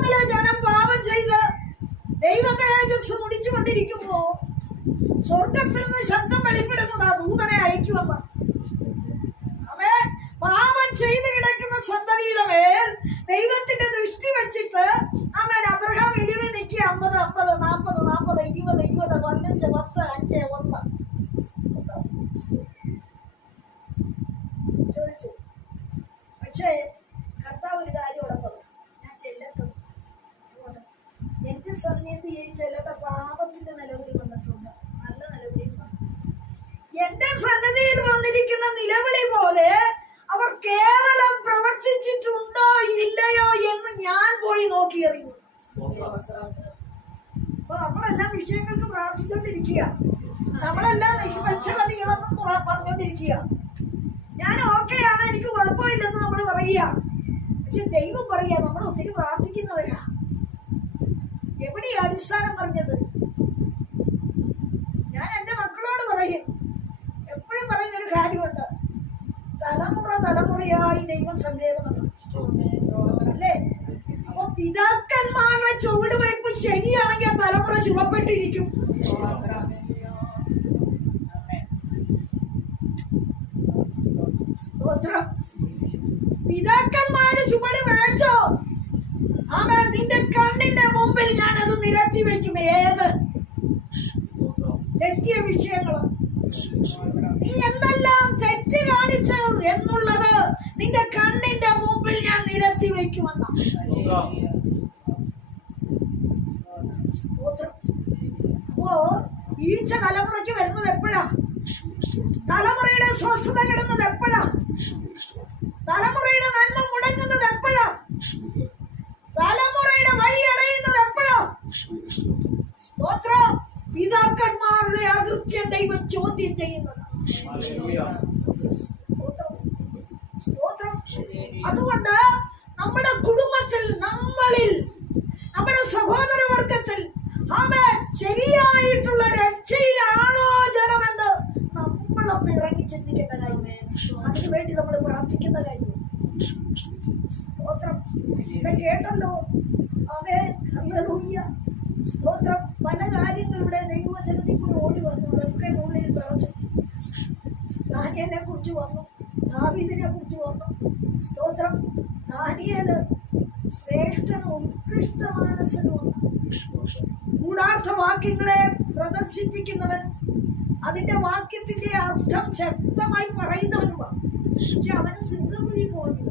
സോതോമിലെ ജനം പാപം ചെയ്ത് ദൈവതേജസ് മുടിച്ചുകൊണ്ടിരിക്കുമ്പോ സ്വർഗത്തിൽ നിന്ന് ശബ്ദം വെളിപ്പെടുന്നത് ദൂതനെ അയക്കുമെന്ന് അവൻ പാപം ചെയ്ത് കിടക്കുന്ന സന്തതിയുടെ മേൽ ദൈവത്തിന്റെ ദൃഷ്ടി വെച്ചിട്ട് അവൻ അബ്രഹാം ഇടിവ് നിൽക്കി അമ്പത് അമ്പത് നാൽപ്പത് നാൽപ്പത് ഇരുപത് ഇരുപത് പതിനഞ്ച് പത്ത് അഞ്ച് ഒന്ന്. ചോദിച്ചു. പക്ഷേ സന്നിധിയിൽ ചിലരുടെ പാപത്തിന്റെ നിലവിൽ വന്നിട്ടുണ്ട്. നല്ല വന്നു എന്റെ സന്നിധിയിൽ വന്നിരിക്കുന്ന നിലവിളി പോലെ അവർ കേവലം പ്രവർത്തിച്ചിട്ടുണ്ടോ ഇല്ലയോ എന്ന് ഞാൻ പോയി നോക്കി അറിയുന്നു. അപ്പൊ നമ്മളെല്ലാം വിഷയങ്ങൾക്ക് പ്രാർത്ഥിച്ചോണ്ടിരിക്കുക. നമ്മളെല്ലാം നിഷ്പക്ഷമതികളെന്നും പറഞ്ഞോണ്ടിരിക്കുക. ഞാൻ ഓക്കെയാണ് എനിക്ക് കുഴപ്പമില്ലെന്ന് നമ്മൾ പറയുക. പക്ഷെ ദൈവം പറയുക നമ്മൾ ഒത്തിരി പ്രാർത്ഥിക്കുന്നവരാ. എവിടെയാ അടിസ്ഥാനം പറഞ്ഞത്? ഞാൻ എന്റെ മക്കളോട് പറയും. എപ്പോഴും പറയുന്നൊരു കാര്യമുണ്ട്. തലമുറ തലമുറയായി ദൈവം സങ്കേതമെന്ന് അല്ലേ? അപ്പൊ പിതാക്കന്മാരുടെ ചുവടുവയ്പ് ശരിയാണെങ്കിൽ തലമുറ ചുവപ്പെട്ടിരിക്കും. പിതാക്കന്മാരുടെ പിതാക്കന്മാര് ചുവട് വിഴച്ചോ അവൻ നിന്റെ കണ്ണിന്റെ മുമ്പിൽ ഞാൻ അത് നിരത്തി വെക്കും ഏത്? തെറ്റിയ വിഷയങ്ങളോ? നീ എന്തെല്ലാം തെറ്റ് കാണിച്ചു എന്നുള്ളത് നിന്റെ കണ്ണിന്റെ മുമ്പിൽ ഞാൻ നിരത്തി വെക്കുമെന്ന അപ്പോ ഈഴ്ച തലമുറയ്ക്ക് വരുന്നത് എപ്പോഴാ? തലമുറയുടെ സ്വസ്ഥത കിടുന്നത് എപ്പോഴാ? തലമുറയുടെ നന്മ മുടങ്ങുന്നത് എപ്പോഴാ തലമുറയുടെ വഴി അടയുന്നത് എപ്പോഴാ സ്തോത്രം പിതാക്കന്മാരുടെ അകൃത്യം ദൈവം ചോദ്യം ചെയ്യുന്നത്. അതുകൊണ്ട് നമ്മുടെ കുടുംബത്തിൽ നമ്മളിൽ നമ്മുടെ സഹോദര വർഗത്തിൽ അവൻ ശരിയായിട്ടുള്ള രക്ഷയിലാണോ ജനമെന്ന് നമ്മളൊന്ന് ഇറങ്ങി ചിന്തിക്കേണ്ട കാര്യമേ അതിനു വേണ്ടി നമ്മൾ പ്രാർത്ഥിക്കുന്ന കാര്യം. സ്തോത്രം. കേട്ടല്ലോ. അവേ ഹല്ലേലൂയ. സ്തോത്രം. പല കാര്യങ്ങളുടെ ദൈവവചനത്തിൽ കൂടെ ഓടി വന്നു അതൊക്കെ ഉള്ളിൽ തറച്ചു ദാനിയലിനെ കുറിച്ച് വന്നു ദാവീദിനെ കുറിച്ച് വന്നു സ്തോത്രം. ദാനിയൽ ശ്രേഷ്ഠനും ഉത്കൃഷ്ടമാനസനുമാണ്. ഗൂഢാർത്ഥ വാക്യങ്ങളെ പ്രദർശിപ്പിക്കുന്നവൻ. അതിന്റെ വാക്യത്തിന്റെ അർത്ഥം ശക്തമായി പറയുന്നവനുമാണ്. പക്ഷെ അവന് സിംഹകുഴി പോകുന്നു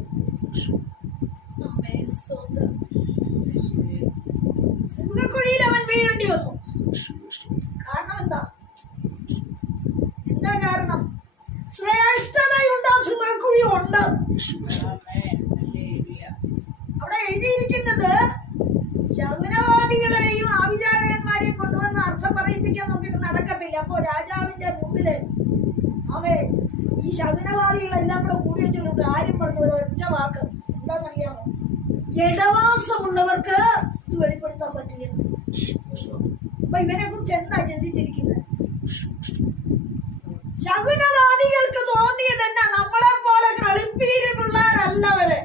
സിംഹക്കുഴിയിൽ അവൻ വീഴേണ്ടി വന്നു. കാരണം എന്താ? എന്താ കാരണം? ശ്രേഷ്ഠതയുണ്ട് അവിടെ എഴുതിയിരിക്കുന്നത് ശകുനവാദികളെയും ആവിചാരകന്മാരെയും കൊണ്ടുവന്ന് അർത്ഥം പറയിപ്പിക്കാൻ നോക്കിയിട്ട് നടക്കത്തില്ല. അപ്പോ രാജാവിന്റെ മുമ്പിൽ അവൻ ഈ ശകുനവാദികളെല്ലാം കൂടെ കൂടി വെച്ചൊരു കാര്യം പറഞ്ഞു ഒരു ഒറ്റ വാക്ക്. എന്താണെന്നറിയാമോ? ജഡവാസമുള്ളവർക്ക് ഇത് വെളിപ്പെടുത്താൻ പറ്റില്ല അപ്പൊ ഇവനെ കുറിച്ച് എന്താ ചിന്തിച്ചിരിക്കുന്നത്? ശകുനവാദികൾക്ക് തോന്നിയത് തന്നെ നമ്മളെ പോലെ കളിപ്പീര് പിള്ളേരല്ലവര്.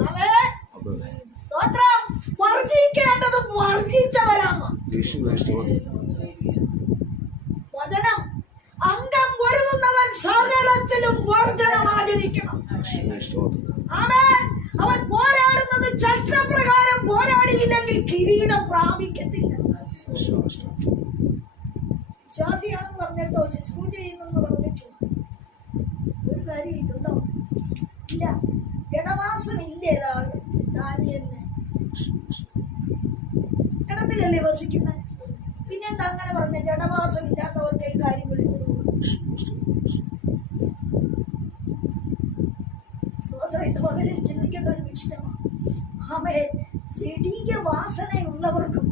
അവൻ സ്തോത്രം. വർജിക്കേണ്ടത് വർജിച്ചവരാണ് വചനം. അംഗം പൊരുതുന്നവൻ സകലത്തിലും വർജനം ആചരിക്കണം അവൻ പോരാടുന്നത് ചട്ടപ്രകാരം പോരാടിയില്ലെങ്കിൽ കിരീടം പ്രാപിക്കത്തില്ല. വിശ്വാസിയാണെന്ന് പറഞ്ഞിട്ടോ ശുശ്രൂഷ ചെയ്യുന്നെന്ന് പറഞ്ഞിട്ടോ ഒരു കാര്യം ഇതുണ്ടോ ഇല്ല ജനവാസം ഇല്ലേ ദാനിയലിന് ജഡത്തിലല്ലേ വസിക്കുന്നത് അങ്ങനെ പറഞ്ഞ? ജഡവാസം ഇല്ലാത്തവർക്ക് ഈ കാര്യം വിളിക്കുന്നു ചിന്തിക്കേണ്ട ഒരു വിഷയമാണ് ആമേ വാസനയുള്ളവർക്കും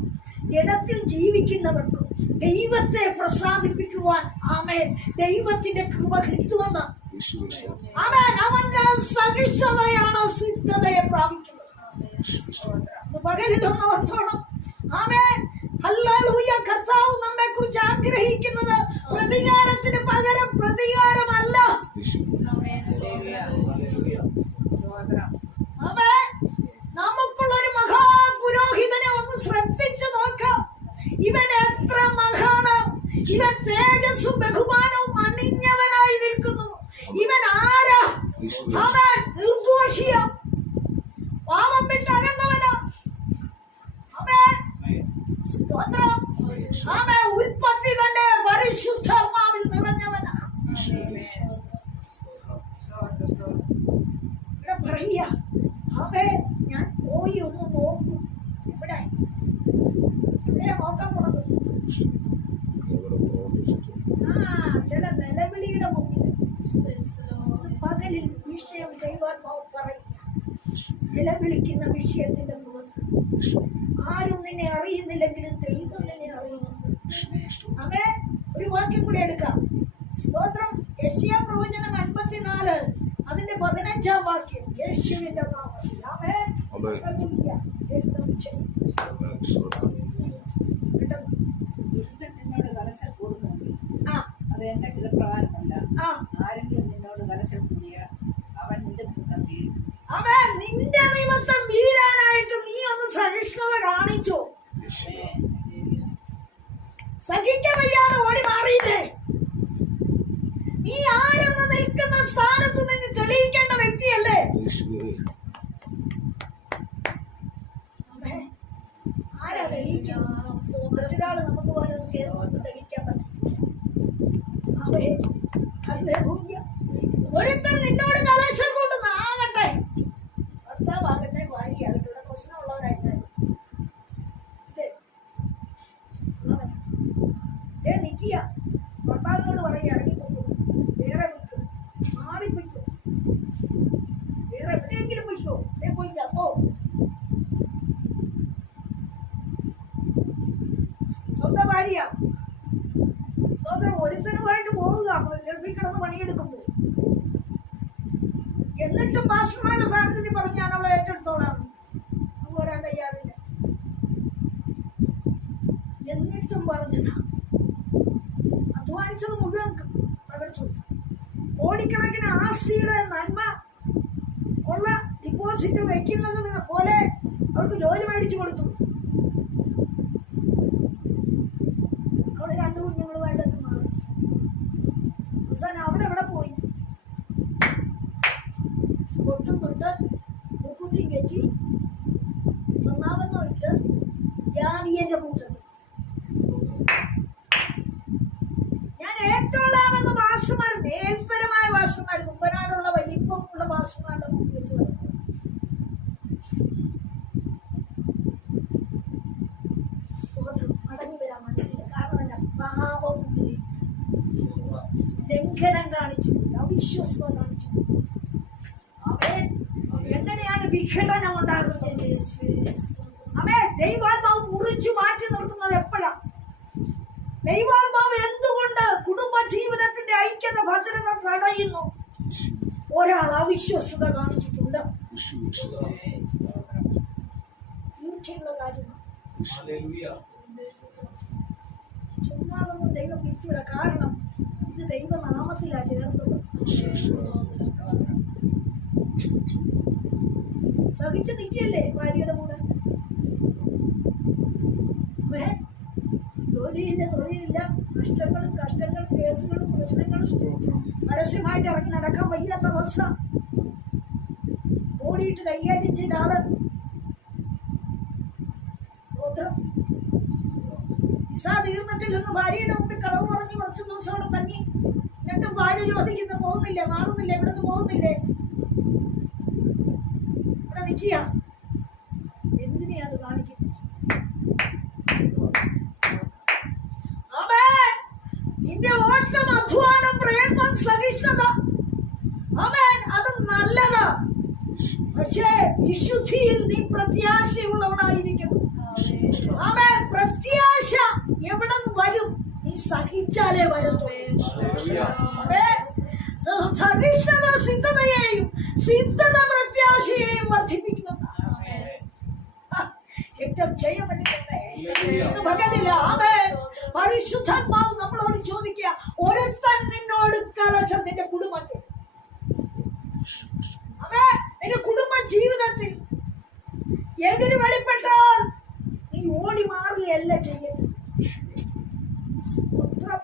ജഡത്തിൽ ജീവിക്കുന്നവർക്കും ദൈവത്തെ പ്രസാദിപ്പിക്കുവാൻ ആമേ ദൈവത്തിന്റെ കൃപ കിട്ടുമെന്ന് അവന്റെ സഹിഷ്ണുതയാണ് സിദ്ധതയെ പ്രാപിക്കുന്നത്. പകലിലൊന്ന് ഓർത്തോണം ആമേൻ. ഹല്ലേലൂയ. കർത്താവ് നമ്മെ കുറിച്ച് ആഗ്രഹിക്കുന്നത് പ്രതികാരത്തിന് പകരം പ്രതികാരമല്ല ആമേൻ നമുക്കുള്ള ഒരു ആമേ ഉൽപ്പത്തി തന്നെ പരിശുദ്ധാത്മാവിൽ നിറഞ്ഞവനാ ഇവിടെ അവേ ഞാൻ പോയി ഒന്ന് നോക്കും. എവിടെ? എവിടെയാ നോക്കാൻ പോണത്? ആ ചില നിലവിളിയുടെ മുമ്പിൽ പകലിൽ വിഷയം ദൈവാത്മാവ് പറയുക നിലവിളിക്കുന്ന വിഷയത്തിന്റെ മുഖത്ത്. ആരും നിന്നെ അറിയുന്നില്ലെങ്കിലും ദൈവം നിന്നെ അറിയുന്നു. അവേ ഒരു വാക്യം കൂടി എടുക്കാം. സ്തോത്രം യശ്യാ പ്രവചനം അൻപത്തിനാല് അതിന്റെ പതിനഞ്ചാം വാക്യം. യേശുവിന്റെ നാമത്തിൽ ആമേൻ. ഹല്ലേലൂയ. ദുഷ്ടൻ നിന്നോട് കലശൽ കൂടുന്നുണ്ട് ആ അത് എന്റെ ഹിതപ്രകാരമല്ല ആ ആരെങ്കിലും നിന്നോട് കലശൽ കൂടിയ അവൻ നിന്റെ നിമിത്തം വീഴും അവേ നിന്റെ നിമിത്തം വീഴാനായിട്ട് നീ ഒന്ന് സഹിഷ്ണുത കാണിച്ചു സഹിക്കാൻ വയ്യാതെ ഓടി മാറിയില്ലേ നീ ആരെന്ന് നിൽക്കുന്ന സ്ഥാനത്ത് നിന്ന് തെളിയിക്കേണ്ട വ്യക്തിയല്ലേ അമ്മേ, ആരാ തെളിയിക്കുന്നത്? മറ്റൊരാൾ നമുക്ക് പോലും ചെയ്ത് തെളിയിക്കാൻ പറ്റും അവേ, ഹല്ലേലൂയ. ഒരുത്തൻ നിന്നോട് കലാശം അധ്വാനിച്ചത് മുഴുവൻ പ്രകടിച്ചു. കോടിക്കണക്കിന് ആസ്തിയുടെ നന്മ ഉള്ള ഡിപ്പോസിറ്റ് വെക്കുന്നത് പോലെ അവർക്ക് ജോലി മേടിച്ചു കൊടുത്തു. കാരണം പ്രശ്നങ്ങളും പരസ്യമായിട്ട് ഇറങ്ങി നടക്കാൻ വയ്യാത്ത അവസ്ഥ. ഓടിയിട്ട് കൈകാര്യം ചെയ്ത ആൾ സ്തോത്രം. വിസ തീർന്നിട്ടില്ലെന്ന് ഭാര്യയുടെ മുമ്പിൽ കളവ് പറഞ്ഞ് കുറച്ച് ദിവസം അവിടെ തങ്ങി. എന്നിട്ടും ഭാര്യ ചോദിക്കുന്നു പോകുന്നില്ല? മാറുന്നില്ല? ഇവിടുന്ന് പോകുന്നില്ലേ? ഇവിടെ നിൽക്കുക നല്ലത്. പക്ഷേ വിശുദ്ധിയിൽ നീ പ്രത്യാശയുള്ളവനായിരിക്കണം ആമേൻ പ്രത്യാശ എവിടെ നിന്ന് വരും നീ സഹിച്ചാലേ വരുന്നു സിദ്ധത പ്രത്യാശയെയും വർദ്ധിപ്പിക്കുന്നതാണ് ആമേൻ പരിശുദ്ധാത്മാവ് നമ്മളോട് ചോദിക്കുക ഒരുത്തൻ നിന്നോട് കലശം നിന്റെ കുടുംബത്തിൽ? ആമേൻ നിന്റെ കുടുംബ ജീവിതത്തിൽ എതിര് വെളിപ്പെട്ടാൽ നീ ഓടി മാറുകയല്ല ചെയ്യുന്നത് സ്തോത്രം.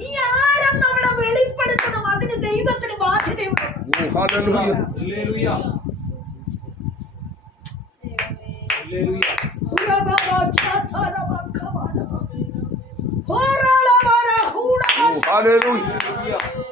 നീ ആരെന്ന് അവിടെ വെളിപ്പെടുത്തണം അതിന് ദൈവത്തിന് ബാധ്യതയുണ്ട്. hallelujah.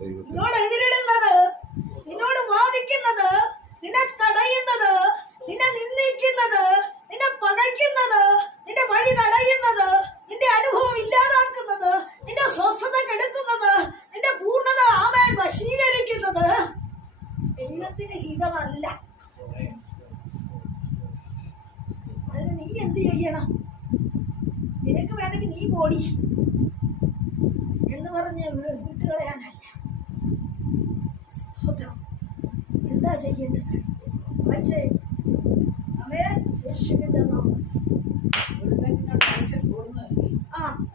നിന്നോട് എതിരിടുന്നത് നിന്നോട് വാദിക്കുന്നത് നിന്നെ തടയുന്നത് നിന്നെ നിന്ദിക്കുന്നത് നിന്നെ പകയ്ക്കുന്നത് നിന്റെ വഴി തടയുന്നത് നിന്റെ അനുഭവം ഇല്ലാതാക്കുന്നത് നിന്റെ സ്വസ്ഥത കെടുക്കുന്നത് നിന്റെ പൂർണത ആമയെ വശീകരിക്കുന്നത് ദൈവത്തിന് ഹിതമല്ല. അതിന് നീ എന്ത് ചെയ്യണം? നിനക്ക് വേണമെങ്കിൽ നീ പോടി. എന്ന് പറഞ്ഞ് വിട്ടുകളയാനല്ല സ്തോത്രം. എന്താ നാമം.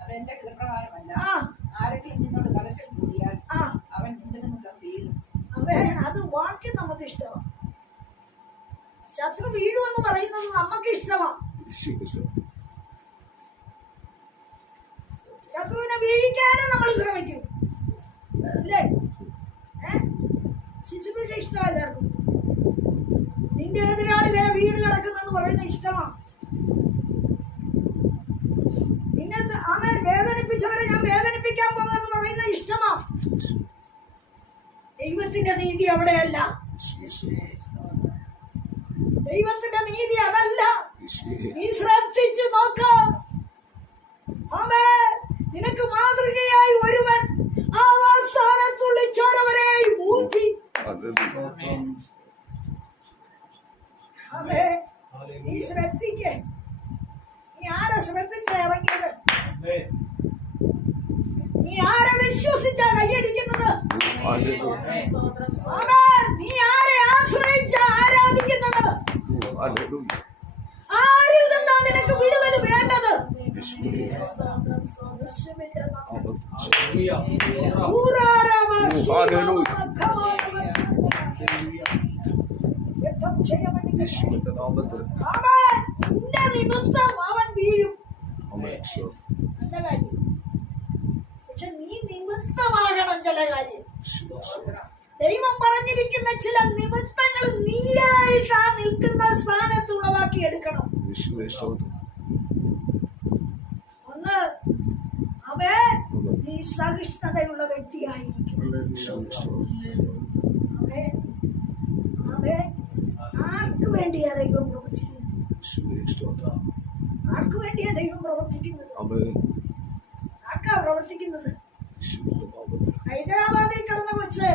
അതെന്റെ ഹിതപ്രകാരമല്ല ആരെങ്കിലും നിന്നോട് കൂടിയാൽ അവൻ നിന്റെ നിമിത്തം വീഴും. അവേ അത് വാക്യം നമുക്ക് ഇഷ്ടമാണ് ശത്രു വീഴുമെന്ന് പറയുന്നത് നമുക്ക് ഇഷ്ടമാണ് ശത്രുവിനെ വീഴിക്കാനും നമ്മൾ ശ്രമിക്കും. അല്ലേ? ശുശ്രൂഷ ഇഷ്ടമല്ല എല്ലാവർക്കും നിന്റെ എതിരാളി ദേ വീട് കിടക്കുന്നെന്ന് പറയുന്ന ഇഷ്ടമാണ് നിന്നെ അവൻ വേദനിപ്പിച്ചവരെ ഞാൻ വേദനിപ്പിക്കാൻ പോകുമെന്ന് പറയുന്ന ഇഷ്ടമാ. ദൈവത്തിന്റെ നീതി അവിടെയല്ല. ദൈവത്തിന്റെ നീതി അതല്ല. നീ ശ്രദ്ധിച്ചു നോക്ക്. ആമേ നിനക്ക് മാതൃകയായി ഒരുവൻ അവസാനത്തുള്ളി ചോരവരെ ഊറ്റി. നീ ശ്രദ്ധിക്കേ. നീ ആരെ ശ്രദ്ധിച്ച ഇറങ്ങിയത്? നീ ആരെ വിശ്വസിച്ച കൈയടിക്കുന്നത്? നീ ആരെ ആശ്രയിച്ച ആരാധിക്കുന്നത് ആരിൽ നിന്നാ നിനക്ക് വിടുതൽ വേണ്ടത് യേശുവിന്റെ നാമം. ഊരാരാമ ഹല്ലേലൂയ. യുദ്ധം ചെയ്യപ്പെട്ടിരിക്കുന്നു. യേശുവിന്റെ നാമത്തിൽ അവൻ നിന്റെ വീഴും ദൈവം പറഞ്ഞിരിക്കുന്ന ചില നിമിത്തങ്ങൾ നീയായിട്ട് ആ നിൽക്കുന്ന സ്ഥാനത്ത് ഉളവാക്കി എടുക്കണം ഒന്ന് അവേ നീ സഹിഷ്ണുതയുള്ള വ്യക്തിയായിരിക്കും ആർക്ക് ആർക്ക് ഹൈദരാബാദിൽ കിടന്ന കൊച്ച്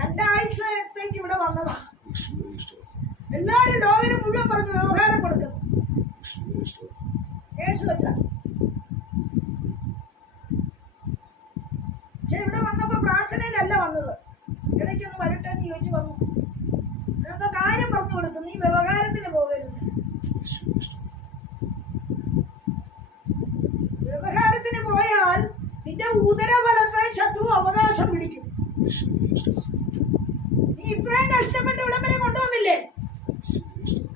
രണ്ടാഴ്ചത്തേക്ക് ഇവിടെ വന്നതാ. എല്ലാരും ലോകരും മുഴുവൻ പറഞ്ഞു വ്യവഹാരം കൊടുക്കും കേസ് വെച്ച പക്ഷെ ഇവിടെ വന്നപ്പോ പ്രാർത്ഥനയിലല്ല വന്നത്. ഇടയ്ക്കൊന്ന് വരട്ടെ എന്ന് ചോദിച്ചു വന്നു. ഞങ്ങൾക്ക് കാര്യം പറഞ്ഞു കൊടുത്തു. നീ വ്യവഹാരത്തിന് പോകരുത്. വ്യവഹാരത്തിന് പോയാൽ നിന്റെ ഉദരഫലത്തെ ശത്രു അവകാശം പിടിക്കും. നീ ഇത്രയും കഷ്ടപ്പെട്ട് ഇവിടം കൊണ്ടുവന്നില്ലേ?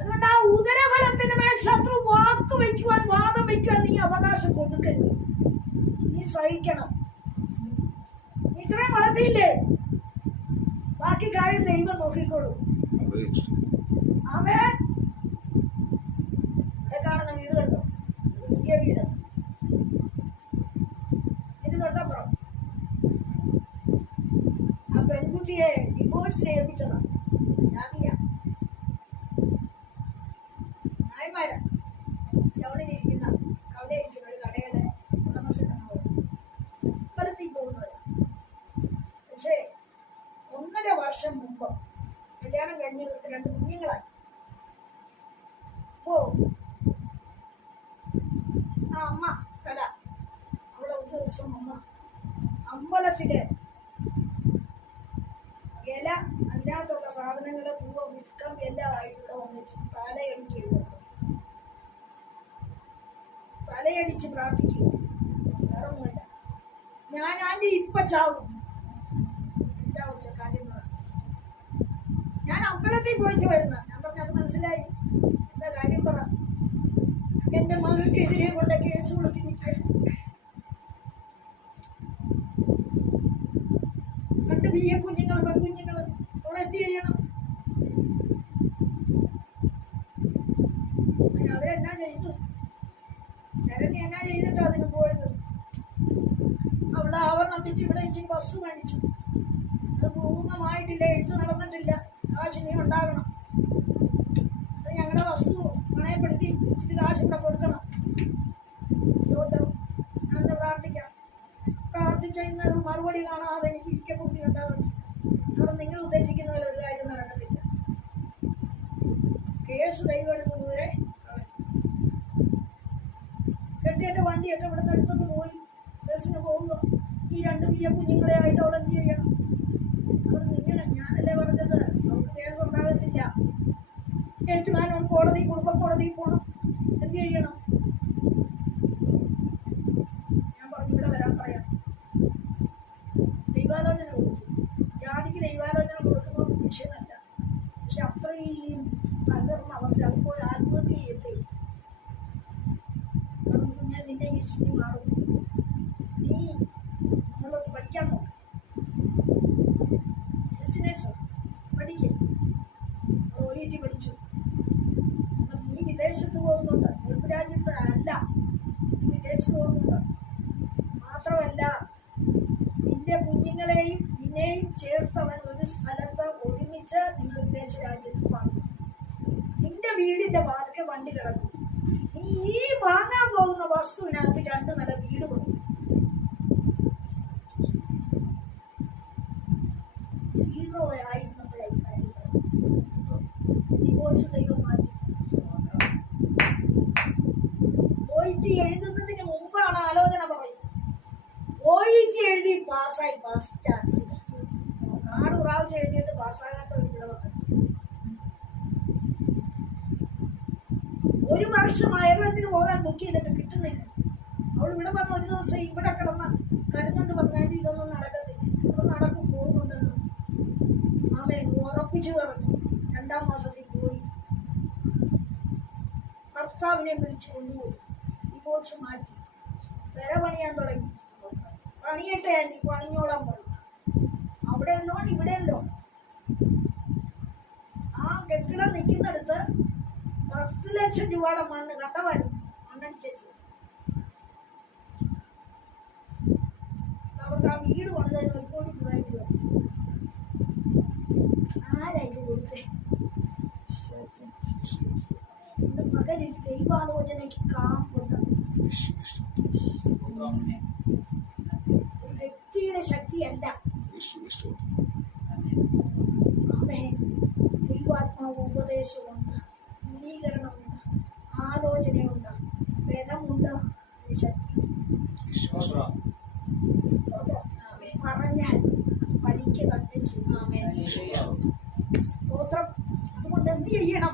അതുകൊണ്ട് ആ ഉദരഫലത്തിന് മേൽ ശത്രു വാക്ക് വയ്ക്കുവാൻ വാദം വയ്ക്കുവാൻ നീ അവകാശം കൊടുക്കരുത്. നീ സഹിക്കണം. ഇത്രയും വളർത്തിയില്ലേ? ബാക്കി കാര്യം ദൈവം നോക്കിക്കോളൂ. അവേ കാണുന്ന വീട് കണ്ടോ? പുതിയ വീട്. ഇത് തൊട്ടപ്പുറം. ആ പെൺകുട്ടിയെ ഡിവോഴ്സിനെ ഏൽപ്പിച്ചതാ ജാതിയാ നായന്മാരാ അവിടെ ഇരിക്കുന്ന അവിടെ ഇരിക്കുന്ന ഒരു കടയുടെ ഉടമസ്ഥനാണ് അമ്പലത്തിൽ പോകുന്നവരാ പക്ഷേ ഒന്നര വർഷം മുമ്പ് കല്യാണം കഴിഞ്ഞ് രണ്ട് കുഞ്ഞുങ്ങളായി ഓ ആ അമ്മ കല അവിടെ ഒരു ദിവസം അമ്മ. അമ്പലത്തിലെ ഇല അതിനകത്തുള്ള സാധനങ്ങൾ പൂവ് വിസ്കം എല്ലാം ആയിട്ടുള്ള ഒന്നിച്ചു തലയടിച്ച് തലയടിച്ച് പ്രാർത്ഥിക്കുക വേറെ ഒന്നുമില്ല ഞാൻ ആന്റെ ഇപ്പ ചാവും. എന്താ വെച്ച ഞാൻ അമ്പലത്തിൽ പോയിച്ച് വരുന്ന. ഞാൻ പറഞ്ഞത് മനസ്സിലായി. എന്താ കാര്യം പറ. എന്റെ മകൾക്കെതിരെ കൊണ്ട കേസ് കൊടുത്തിരിക്കുക ബിയ കുഞ്ഞുങ്ങൾ പെൺകുഞ്ഞുങ്ങൾ അവിടെ എന്ത് ചെയ്യണം? അവരെന്നാ ചെയ്തു? ശരണി എന്നാ ചെയ്തിട്ടോ അതിന് പോയത്? അവിടെ ആവരണം ഇവിടെ ഇച്ചിരി ബസ് മേടിച്ചു. അത് പൂർണമായിട്ടില്ല എഴുത്ത് നടന്നിട്ടില്ല. കാശ് നീ ഉണ്ടാകണം അത് ഞങ്ങളുടെ വസ്തു പണയപ്പെടുത്തി ഇച്ചിരി കാശ് ഇവിടെ കൊടുക്കണം സ്തോത്രം ഞാൻ പ്രാർത്ഥിക്കാം പ്രാർത്ഥിച്ച ഇന്ന് ഒരു മറുപടി കാണാതെ എനിക്ക് ഇരിക്കപ്പുറത്തി ഉണ്ടാകും അവിടെ നിങ്ങൾ ഉദ്ദേശിക്കുന്ന പോലെ ഒരു കാര്യം നടക്കത്തില്ല കേസ് ദൈവം എടുത്ത് ദൂരെ കെട്ടിയിട്ട് വണ്ടിയൊക്കെ ഇവിടെ നിന്ന് പോയി. ബസ്സിന് പോകുക ഈ രണ്ട് വലിയ കുഞ്ഞുങ്ങളെ ആയിട്ട് അവൾ എന്ത് ചെയ്യണം? അവർ നിങ്ങളെ ഞാനല്ലേ പറഞ്ഞത്? അവർക്ക് കേസ് ഉണ്ടാകത്തില്ല. ഏറ്റുമാനൂർ കോടതി കുടുംബ കോടതി പോകണം എന്ത് ചെയ്യണം ഞാൻ പറഞ്ഞു ഇവിടെ വരാൻ പറയാം ദൈവാലോചന കൊടുക്കും ജാതിക്ക് ദൈവാലോചന കൊടുക്കുന്നത് വിഷയമല്ല പക്ഷെ അത്രയും തകർന്ന അവസ്ഥ അത് പോയി ആത്മഹത്യ ചെയ്യത്തേ അതുകൊണ്ട് ഞാൻ നിന്നെ ഈ സ്ഥിതി മാറും നീ നമ്മളോട് പഠിക്കാൻ നോക്ക് ബിസിനസ് പഠിക്കും ഒ ഇ ടി പഠിച്ചു അപ്പം നീ വിദേശത്ത് പോകുന്നുണ്ട് ഗൾഫ് രാജ്യത്ത് അല്ല നീ വിദേശത്ത് പോകുന്നുണ്ട് മാത്രമല്ല നിന്റെ കുഞ്ഞുങ്ങളെയും നിന്നെയും ചേർത്തവൻ ഒരു സ്ഥലത്ത് ഒരുമിച്ച് നിങ്ങൾ വിദേശ രാജ്യത്ത് വാങ്ങും നിന്റെ വീടിന്റെ വാതിക്കെ വണ്ടി കിടക്കും നീ ഈ വാങ്ങാൻ പോകുന്ന വസ്തുവിനകത്ത് രണ്ട് നില വീട് പണിയും സീറോ ആയിരുന്നപ്പോഴേ ഡിവോഴ്സ് ദൈവം മാറ്റി. പോയിട്ട് എഴുതുന്നതിന് മുമ്പാണ് ആലോചന പറയുന്നത്. പോയിട്ട് എഴുതി പാസ്സായി പാസ് ചാൻസ് നാല് പ്രാവശ്യം എഴുതിയിട്ട് പാസ്സാകാത്ത ഒരു ഒരു വർഷം അയർലൻഡിന് പോകാൻ ബുക്ക് ചെയ്തിട്ട് കിട്ടുന്നില്ല. അവൾ ഇവിടെ വന്ന് ഒരു ദിവസം ഇവിടെ കിടന്ന കരുന്നുണ്ട് പറഞ്ഞാൽ ഇതൊന്നും നടക്കത്തില്ല. ഇതൊന്നും നടക്കും പോകുന്നുണ്ടെന്ന്. അവൻ ഉറപ്പിച്ചു പറഞ്ഞു. രണ്ടാം മാസത്തിൽ പോയി. ഭർത്താവിനെ വിളിച്ചു കൊണ്ടുപോയി. ഡിവോഴ്സ് മാറ്റി. വില പണിയാൻ തുടങ്ങി. പണിയട്ടെ ആന്റി പണിഞ്ഞോളാൻ പറഞ്ഞു. അവിടെ ഉള്ളോ ഇവിടെ ഉള്ളോ ആ കെട്ടിടം നിൽക്കുന്നിടത്ത് പത്ത് ലക്ഷം രൂപയുടെ മണ്ണ് കട്ടമായിരുന്നു മണ്ണടിച്ചു അവർക്ക് ആ വീട് പണിതതിന് ഒരു കോടി രൂപ ആരായിട്ട് കൊടുത്തേ എന്റെ മകനിൽ ദൈവാലോചനയ്ക്ക് കാമ്പുണ്ട് ഒരു വ്യക്തിയുടെ ശക്തിയല്ല. ദൈവാത്മാവ് ഉപദേശമുണ്ട് ആലോചനയുണ്ട് ശക്തി. സ്തോത്രം. പറഞ്ഞാൽ പഠിക്കുക തന്നെ ചെയ്യും. സ്തോത്രം. അതുകൊണ്ട് എന്ത് ചെയ്യണം?